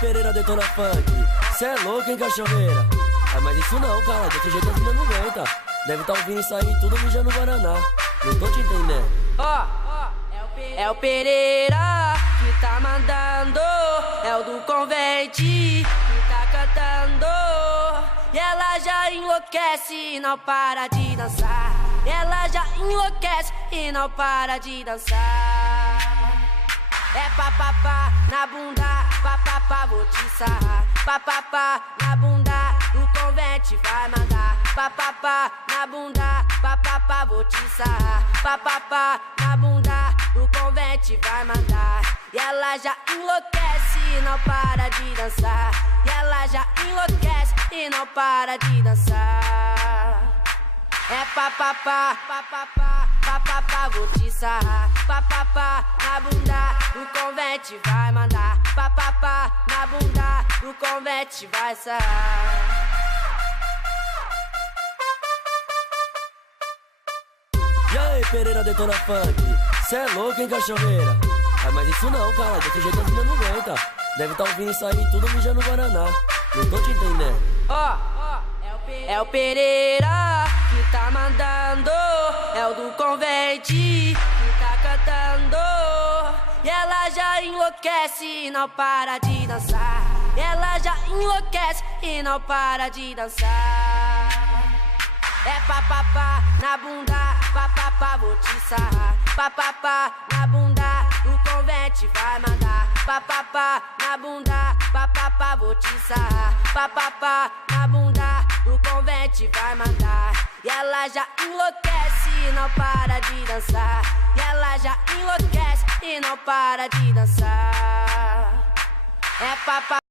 Pereira detona funk. Cê é louco, hein, cachorreira? Ah, mas isso não, cara, desse jeito as mina não aguenta. Deve tá ouvindo isso aí tudo mijando Guaraná. Não tô te entendendo. É o Pereira que tá mandando, é o do Convente que tá cantando. E ela já enlouquece e não para de dançar. Ela já enlouquece e não para de dançar. É papapá na bunda, papapá vou te sarrar. Papapá na bunda, o Convente vai mandar. Papapá na bunda, papapá vou te sarrar. Papapá na bunda, o Convente vai mandar. E ela já enlouquece e não para de dançar. E ela já enlouquece e não para de dançar. É papapá, papapá, papapá vou te sarrar. Papapá na bunda, o Convente vai mandar. Papapá na bunda, o Convente vai sarrar. E aí, Pereira detona funk. Cê é louco, hein, cachorreira? Ah, mas isso não, cara, desse jeito as mina não aguenta. Deve tá ouvindo isso aí tudo mijando Guaraná. Não tô te entendendo. É o Pereira que tá mandando, é o do Convente que tá cantando. E ela já enlouquece e não para de dançar. Ela já enlouquece e não para de dançar. É papapá na bunda, papapá vou te sarrar. Papapá na bunda, o Convente vai mandar. Papapá na bunda, papapá vou te sarrar. Papapá na bunda, o Convente vai mandar. E ela já enlouquece e não para de dançar. E ela já enlouquece e não para de dançar. É papapá.